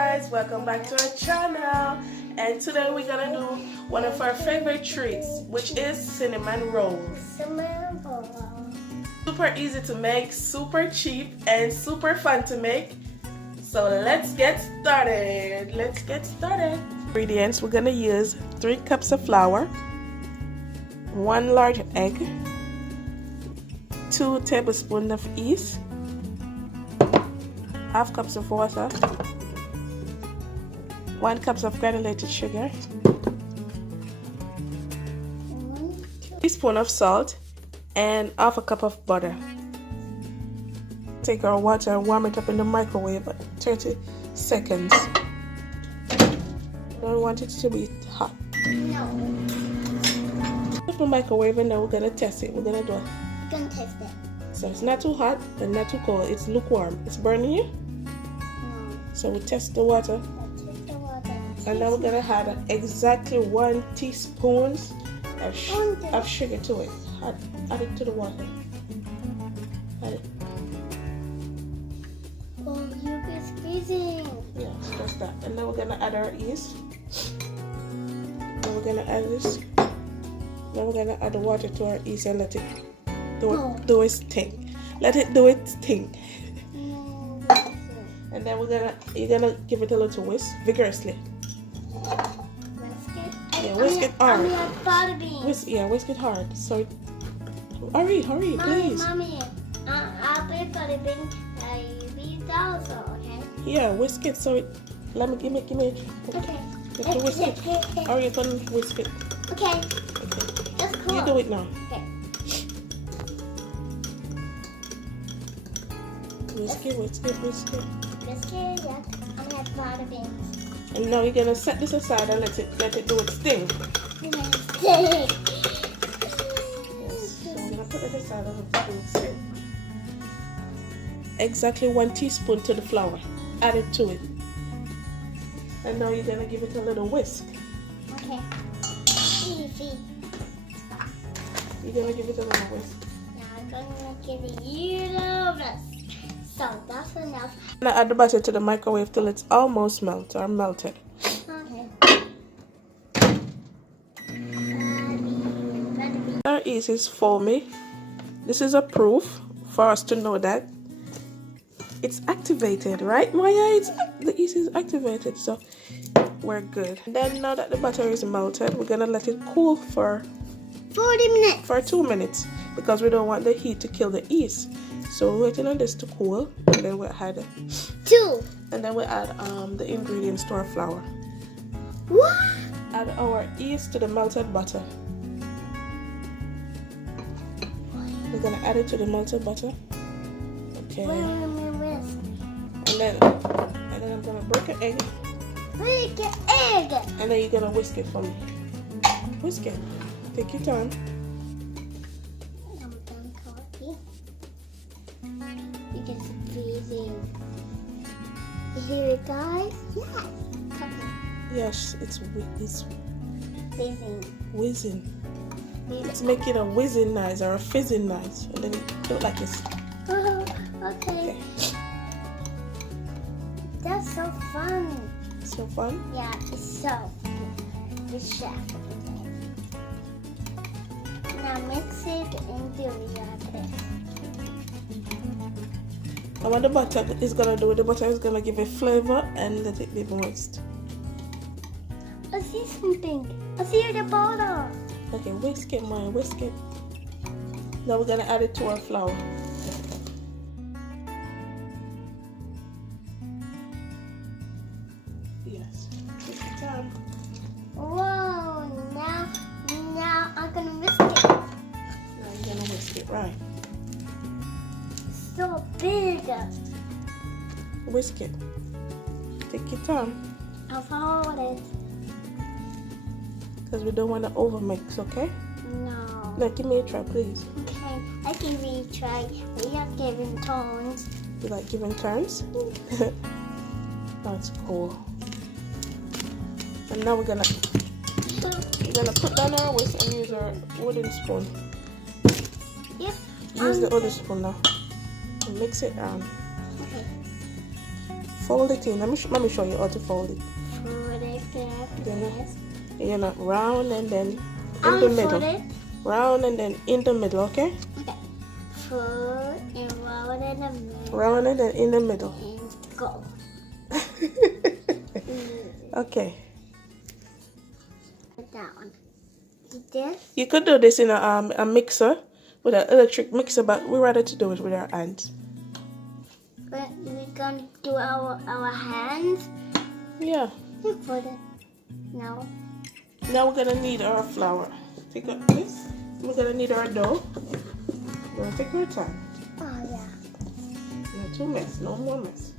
Guys, welcome back to our channel, and today we're gonna do one of our favorite treats, which is cinnamon rolls. Cinnamon rolls. Super easy to make, super cheap, and super fun to make. So let's get started. Ingredients: we're gonna use 3 cups of flour, 1 large egg, 2 tablespoons of yeast, half cups of water, 1 cup of granulated sugar, 1 teaspoon of salt, and half a cup of butter. Take our water and warm it up in the microwave at 30 seconds. Don't want it to be hot. No. Put the microwave and then we're gonna test it. We're gonna test it. So it's not too hot and not too cold. It's lukewarm. It's burning you? No. So we test the water. And now we're gonna add exactly 1 teaspoon of sugar to it. Add it to the water. Add it. Oh, you're squeezing. Yeah, just that. And then we're gonna add our yeast. Then we're gonna add this. Then we're gonna add the water to our yeast and let it do its thing. Let it do its thing. And then you're gonna give it a little whisk vigorously. Yeah, whisk it hard. Whisk it hard. So, hurry, please. Mommy, I'll be butter beans. These also, okay? Yeah, whisk it so it. Give me. Okay. You have to whisk it. Hurry up and whisk it. Okay. That's cool. You do it now. Okay. Whisk it. Whisk it, yeah. I'm gonna have butter beans. And now you're gonna set this aside and let it do its thing. Yes. So I'm gonna put it aside and let it do its thing. Exactly 1 teaspoon to the flour. Add it to it. And now you're gonna give it a little whisk. Okay. Easy. You're gonna give it a little whisk. Now I'm gonna give it a little whisk. So that's enough. Now add the butter to the microwave till it's almost melted. Okay. Our yeast is foamy. This is a proof for us to know that it's activated, right, Maya? The yeast is activated, so we're good. And then now that the butter is melted, we're gonna let it cool for 40 minutes. For 2 minutes, because we don't want the heat to kill the yeast. So we're waiting on this to cool, and then we'll add 2. And then we'll add the ingredients to our flour. What? Add our yeast to the melted butter. We're gonna add it to the melted butter. Okay. And then I'm gonna break an egg. Break the egg. And then you're gonna whisk it for me. Whisk it. Take your time. I'm done coffee. You can see freezing. You hear it, guys? Yes. Coffee. Yes, it's Freezing. whizzing. It's making a whizzing noise or a fizzing noise, and then it looks like it's. Oh, okay. That's so fun. So fun? Yeah, it's so fun. It's chef. Now mix it and do like this. And what the butter is gonna do, the butter is gonna give it flavor and let it be moist. I see something. I see the bottle. Okay, whisk it, Maya, whisk it. Now we're gonna add it to our flour. Yes, take your time. Whoa! Now I'm gonna whisk it. Now you're gonna whisk it, right? So big. Whisk it. Take your time. I'll follow it. Because we don't want to overmix, okay? No. Now give me a try, please. Okay, I can retry. We are giving tones. You like giving turns? That's cool. And now we're gonna put down our whisk and use our wooden spoon. Yep. Use the other spoon now. And mix it around. Okay. fold it in. Let me show you how to fold it. Fold it like this. You know, round and then in the middle. Fold it. Round and then in the middle, okay? Okay. Fold and round in the middle. Round and then in the middle. And go. Okay. Put that one. This. You could do this in a mixer, with an electric mixer, but we rather to do it with our hands. But we're gonna do our hands. Yeah. Put it. No. Now we're gonna need our flour. Take up this. We're gonna need our dough. We're gonna take our time. Oh yeah. No too mess. No more mess.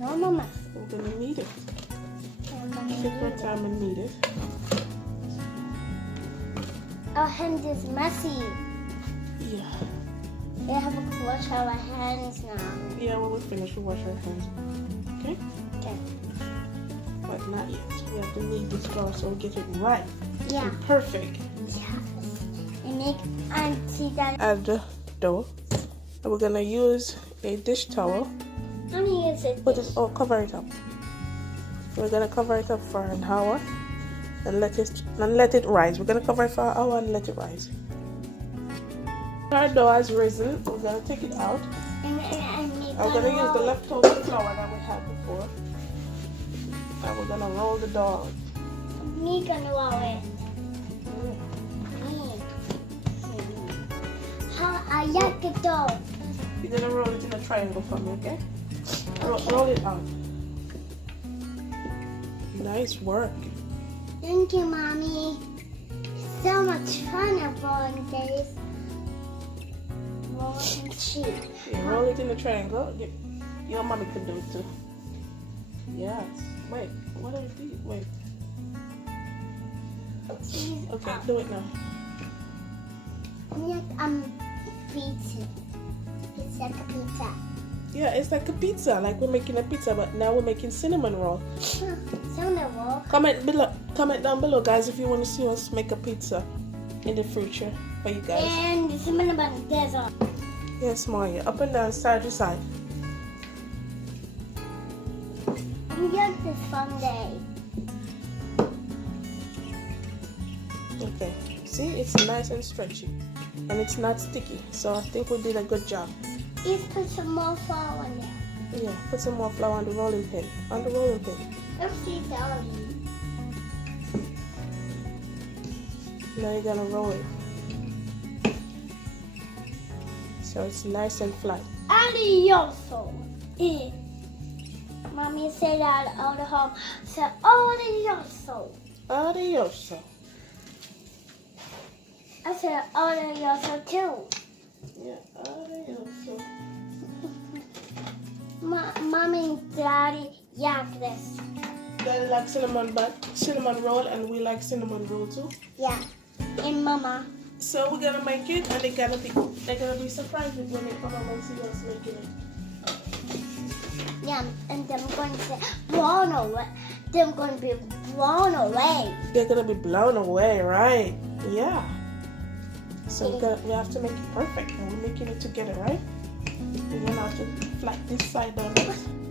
No more mess. We're gonna need it. I'm gonna Take our need it. time and knead it. Our hand is messy. Yeah. We have to wash our hands now. Yeah, when we finish, we wash our hands. Okay? Okay. But not yet. We have to knead this flour so we get it right. Yeah. And perfect. Yes. And see that. Add the dough. And we're gonna use a dish towel. I'm gonna use it. Cover it up. We're gonna cover it up for an hour and let it rise. We're gonna cover it for an hour and let it rise. Our dough has risen. We're gonna take it out. And I'm gonna use the leftover flour that we had before. And we're gonna roll the dough out. Me gonna roll it. How I like the dough. You're gonna roll it in a triangle for me, okay? Roll it out. Nice work. Thank you, Mommy. So much fun at rolling days. Rolling sheep. Yeah, roll it in a triangle. Your mommy can do it too. Yes. Wait. What are you? Wait. Okay, do it now. Pizza. It's like a pizza. Yeah, it's like a pizza. Like we're making a pizza, but now we're making cinnamon roll. Cinnamon roll. Comment down below, guys, if you want to see us make a pizza in the future for you guys. And the cinnamon desert. Yes, Maya. Up and down, side to side. We got this fun day. Okay. See, it's nice and stretchy, and it's not sticky. So I think we did a good job. Let's put some more flour in there. Yeah, put some more flour on the rolling pin. On the rolling pin. Oopsie daisy. Now you're gonna roll it. So it's nice and flat. Adioso. Mommy said that all the home. Said adioso. Adioso. I said adioso too. Yeah, adioso. Mommy and Daddy like this. Daddy like cinnamon roll, and we like cinnamon roll too. Yeah. And Mama. So we're gonna make it, and they're gonna be surprised when they come home and see us making it. Yeah, and they're going to say blown away. They're going to be blown away. They're gonna be blown away, right? Yeah. So we have to make it perfect, and we're making it together, right? We're gonna have to flat this side down.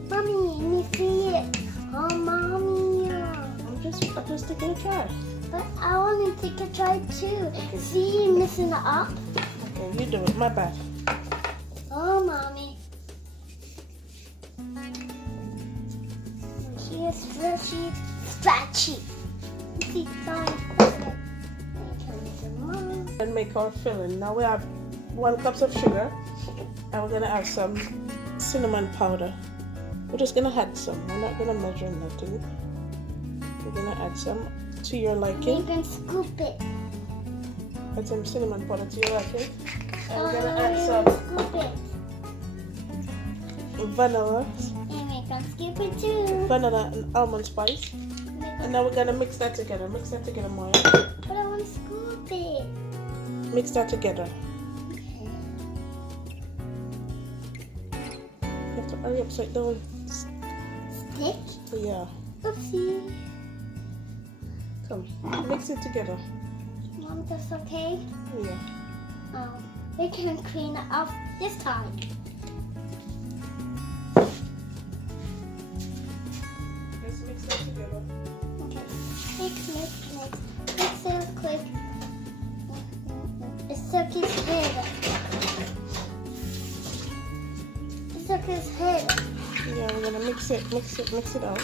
Mommy, let me see it. Oh, Mommy. I'm just taking a try. But I want to take a try too. Okay. See, missing it up. Okay, you do it. My bad. Oh, Mommy. She is stretchy, stretchy. See, sorry. And make our filling. Now we have 1 cup of sugar, and we're gonna add some cinnamon powder. We're just gonna add some. We're not gonna measure nothing. We're gonna add some to your liking. You can scoop it. Add some cinnamon powder to your liking. And we're gonna add Scoop it. some vanilla, And we can scoop it too. vanilla and almond spice. And now we're gonna mix that together. Mix that together, Maya. But I want to scoop it. Mix that together. You have to hurry up so it don't Stick? Yeah. Oopsie. Come, mix it together. Mom, that's okay? Yeah. We can clean it up this time. his head. Yeah, we're gonna mix it out.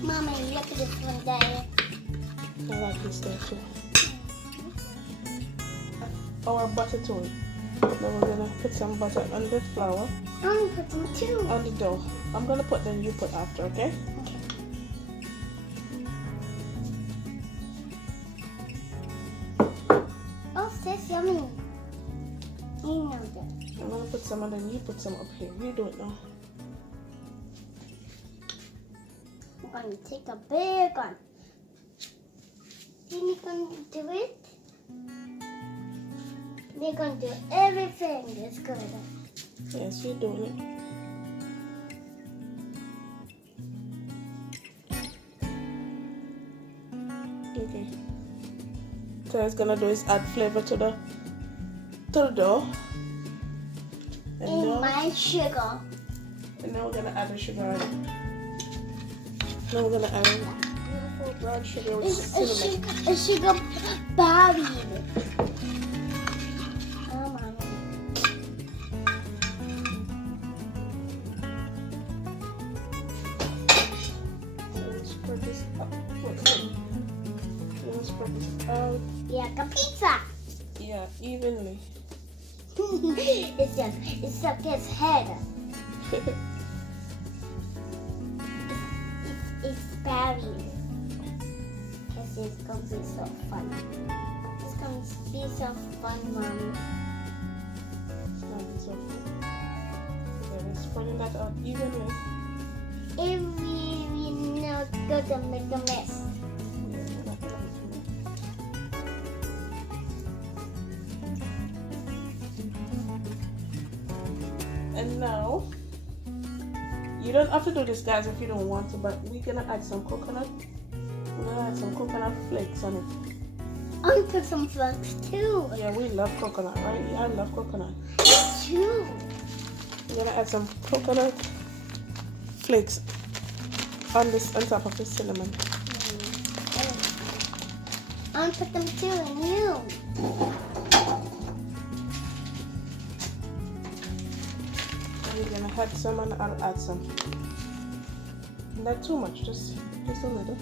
Mommy, look at this one there. I like this there too. Our butter to it. Then we're gonna put some butter on the flour. I'm gonna put some too. On the dough. I'm gonna put, then you put after, okay? Okay. Oh, sis, yummy. You know that. I'm gonna put some and then you put some up here. You do it now. I'm gonna take a big one. Then you're gonna do it. We're gonna do everything that's good. Yes, you're doing it. Okay. So what it's gonna do is add flavor to the dough. And my sugar. And now we're gonna add the sugar on it. Now we're gonna add beautiful brown sugar with cinnamon. A sugar body. Oh my. So let's spread this up. Let's spread this out. Yeah, like a pizza. Yeah, evenly. It's like his head. It's buried. Because it's gonna be so fun. It's gonna be so fun, Mommy. So, okay, we're spreading that out evenly. If we not gonna make a mess. Yeah, we're not gonna And now, you don't have to do this, guys, if you don't want to, but we're gonna add some coconut. We're gonna add some coconut flakes on it. I'll put some flakes too. Yeah, we love coconut, right? Yeah, I love coconut. Too. We're gonna add some coconut flakes on top of the cinnamon. I'll put them too, and you. We're gonna add some and I'll add some. Not too much, just a little.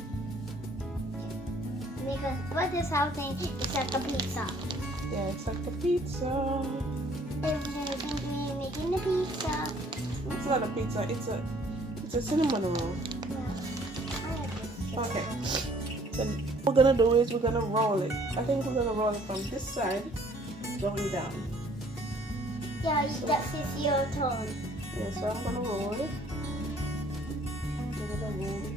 Because what is happening is like a pizza. Yeah, it's like a pizza. Everybody's gonna be making the pizza. It's not a pizza, it's a cinnamon roll. Yeah. Okay. So what we're gonna do is we're gonna roll it. I think we're gonna roll it from this side going down. Yeah, that is your turn. Yeah, so I'm gonna roll it. I'm gonna roll it.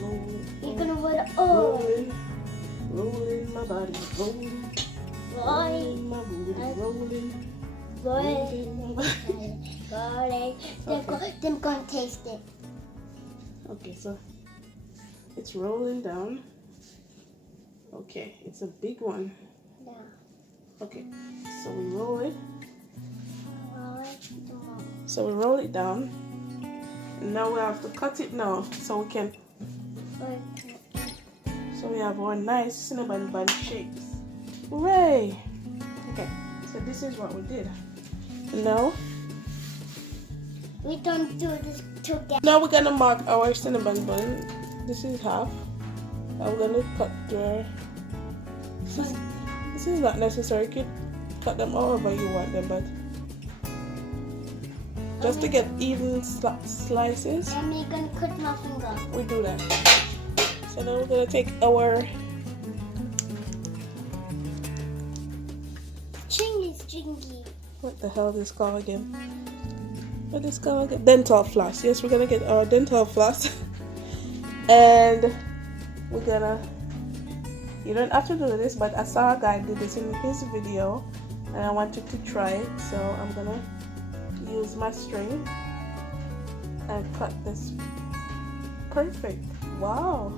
Roll it. You're gonna roll it all. Rolling my body, rolling my booty, rolling my body. Them gonna taste it. Okay, so it's rolling down. Okay, it's a big one. Yeah. Okay, so we roll it. Roll it. So we roll it down. And now we have to cut it now so we can. So we have our nice cinnamon bun shapes. Hooray! Okay, so this is what we did. Now We don't do this together. Now we're gonna mark our cinnamon bun. This is half. And we're gonna cut the. This is not necessary. You can cut them however you want them, but just to get even slices, And we're gonna cut my finger. we do that. So now we're gonna take our Chingy. what the hell is this called again? What is called again? Dental floss. Yes, we're gonna get our dental floss, and we're gonna. You don't have to do this, but I saw a guy do this in his video, and I wanted to try it. So I'm gonna use my string and cut this. Perfect. Wow.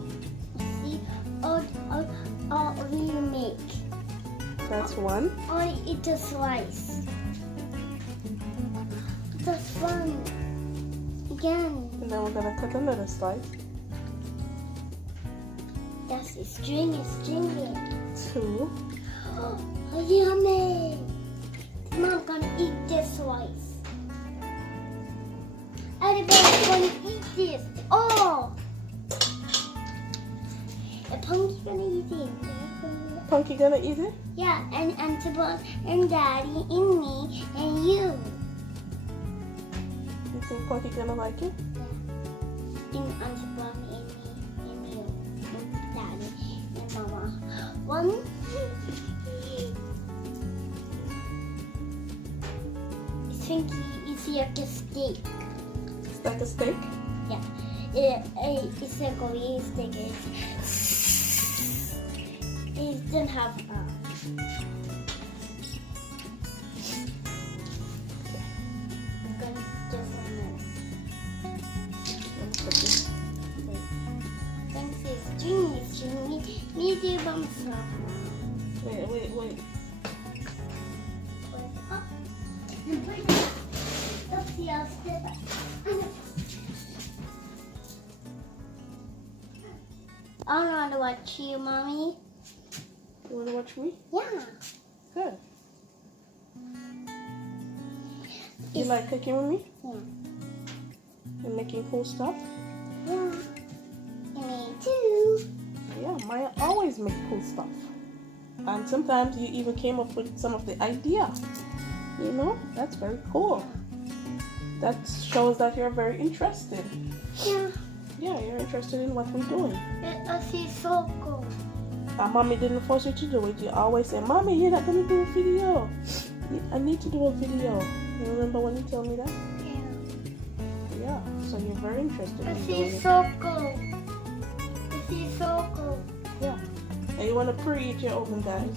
See, all we make. That's one. Only eat a slice. That's fun. Again. And then we're gonna cut another slice. That's stringy. Two. Oh, yummy! Mom's gonna eat this slice. Everybody's gonna eat this. Oh! The Punky's gonna eat it. Punky gonna eat it? Yeah, and Tibble and Daddy and me and you. You think Punky gonna like it? Yeah. And Tibble and me and you and Daddy and Mama. One. Twinkie is like a steak. It's like a steak? Yeah. It's like a Korean steak. It doesn't have I'm gonna just put this. thanks it's stringy. Me do bump stuff now. Wait. I want to watch you, Mommy. You wanna watch me? Yeah. Good. You like cooking with me? Yeah. And making cool stuff? Yeah. Me too. Yeah, Maya always make cool stuff. And sometimes you even came up with some of the idea. You know, that's very cool. That shows that you're very interested. Yeah. Yeah, you're interested in what we're doing. I see so cool. Mommy didn't force you to do it. You always say, Mommy, you're not going to do a video. I need to do a video. You remember when you told me that? Yeah. Yeah, so you're very interested I in see doing it. so cool. I see so cool. Yeah. And you want to preheat your oven, guys.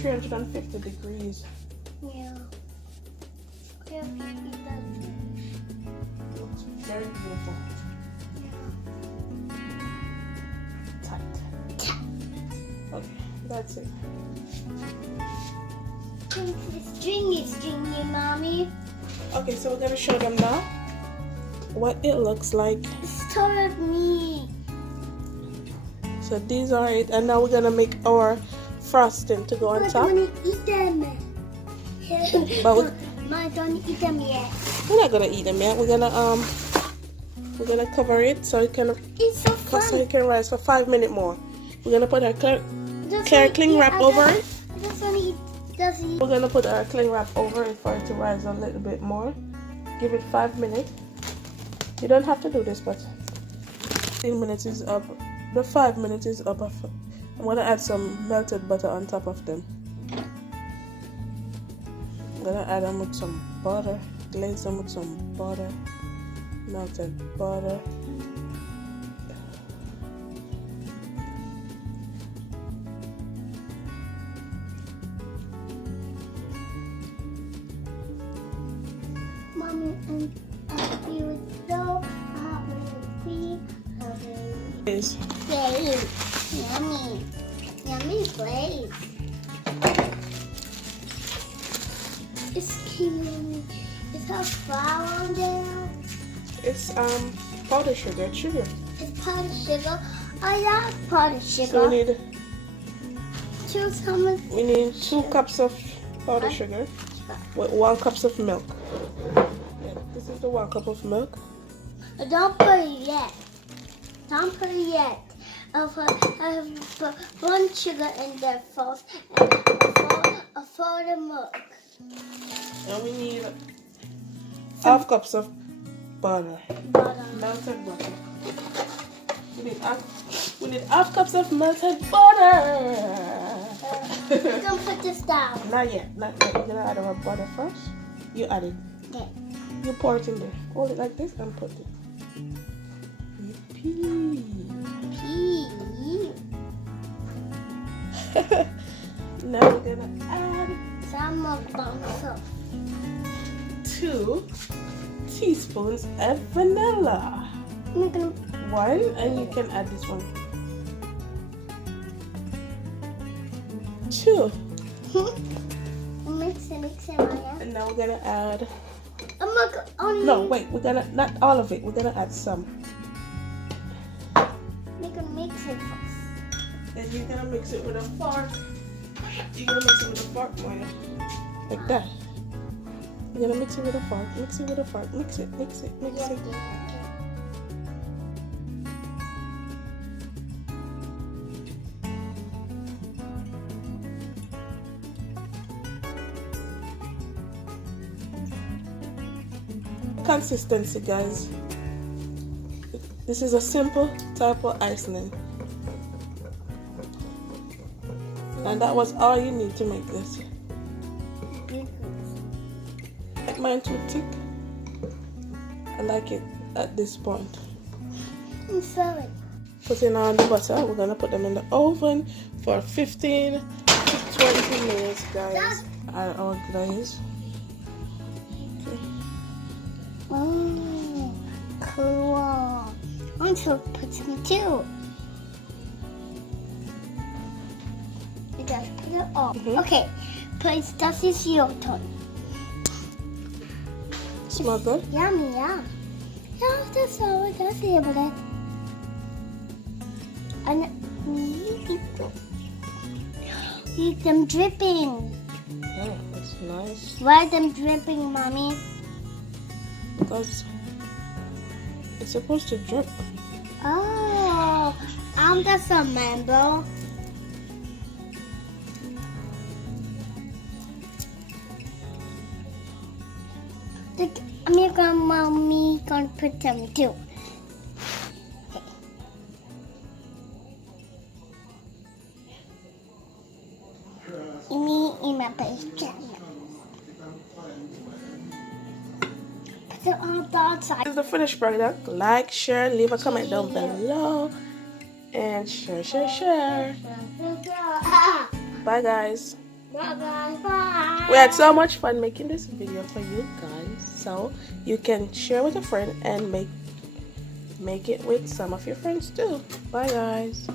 350 degrees. Yeah. Yeah, Looks very beautiful. Tight. Okay, that's it. It's stringy, Mommy. Okay, so we're going to show them now what it looks like. Start me. So these are it, and now we're going to make our frosting to go on I top. don't eat them. But I don't eat them yet. we're not going to eat them yet. We're going to cover it so it can It's so fun. so it can rise for 5 minutes more. We're going to put our clear cling wrap I over it. just want to eat. Just eat. We're going to put our cling wrap over it for it to rise a little bit more. Give it 5 minutes. You don't have to do this, but 15 minutes is up. The 5 minutes is up. I'm going to add some melted butter on top of them. I'm going to add them with some butter. Glaze them with some butter. Melted butter. Mommy, and you so happy. Is Glaze. Yummy. Yummy glaze. It's cute. It's got flour on there. it's powdered sugar. It's sugar. It's powdered sugar. I like powdered sugar. So we need 2 cups of powdered sugar with 1 cup of milk. Yeah, this is the 1 cup of milk. Don't put it yet. Don't put it yet. I'll put 1 sugar in there first and for the milk. And we need half cups of butter. Melted butter. We need half cups of melted butter. We're gonna put this down. Not yet. We're gonna add our butter first. You add it. Okay. You pour it in there. Hold it like this and put it. Yippee. Now we're gonna add Some more bumps up. 2 teaspoons of vanilla. I'm gonna 1, and you can add this one. 2. mix it, Maya. And now we're gonna add. I'm not only. No, wait. We're gonna not all of it. We're gonna add some. We're gonna mix it first. And you're gonna mix it with a fork. You're gonna mix it with a fork, Moya. Like that. You're gonna mix it with a fork. Mix it with a fork. Mix it, mix it, mix it. Consistency, guys. This is a simple type of icing, and that was all you need to make this. Like mine too thick. I like it at this point. I'm sorry. Putting on the butter, we're gonna put them in the oven for 15 to 20 minutes, guys. Add our glaze. Okay. Oh, cool. I'm so put some too. You just put it all. Okay, please, this is your turn. Smell good? Yummy, yeah. Yeah, that's all. That's it. And eat them dripping. Yeah, that's nice. Why them dripping, mommy? Because it's supposed to drip. Oh, I'm just a member. Mommy gonna put them too. Okay. Me in my pajamas. Put it on the outside. This is the finished product. Like, share, leave a comment down below, and share. Bye, guys. Bye, guys. Bye. We had so much fun making this video for you guys, so you can share with a friend and make it with some of your friends too. Bye, guys.